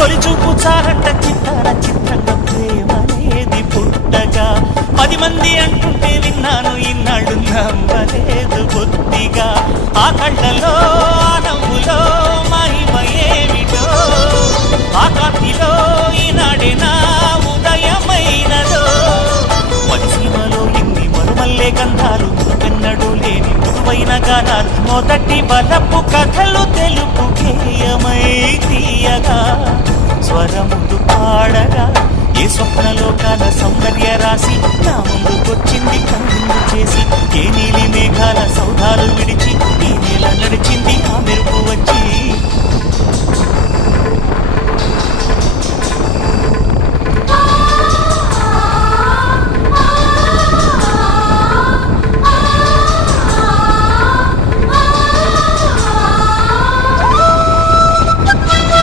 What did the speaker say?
తొలి చూపు చాలంట చిత్తార చిత్రంగా ప్రేమనేది పుట్టగా 10 మంది అంటుంటే విన్నాను ఇన్నాళ్ళు నమ్మలేదు బొత్తిగా ఆ కళ్ళలో ఆ నవ్వులో మహిమ ఏమిటో ఆ కాంతిలో ఈనాడే నా ఉదయమైనదో పశ్చిమలో ఇన్ని మరుమల్లే గంధాలు పెన్నడు లేని మృదువైన గానాలు మొదటి బలపు కథలు తెలుపు గేయమై తీయగా స్వరములు పాడగా ఏ స్వప్నలోకాల సౌందర్య రాసి నా ముందుకొచ్చింది కన్ను చేసి ఏ నీలి మేఘాల సౌధాలు విడిచి ఈ నేల నడిచింది ఆ మెరుపు వచ్చి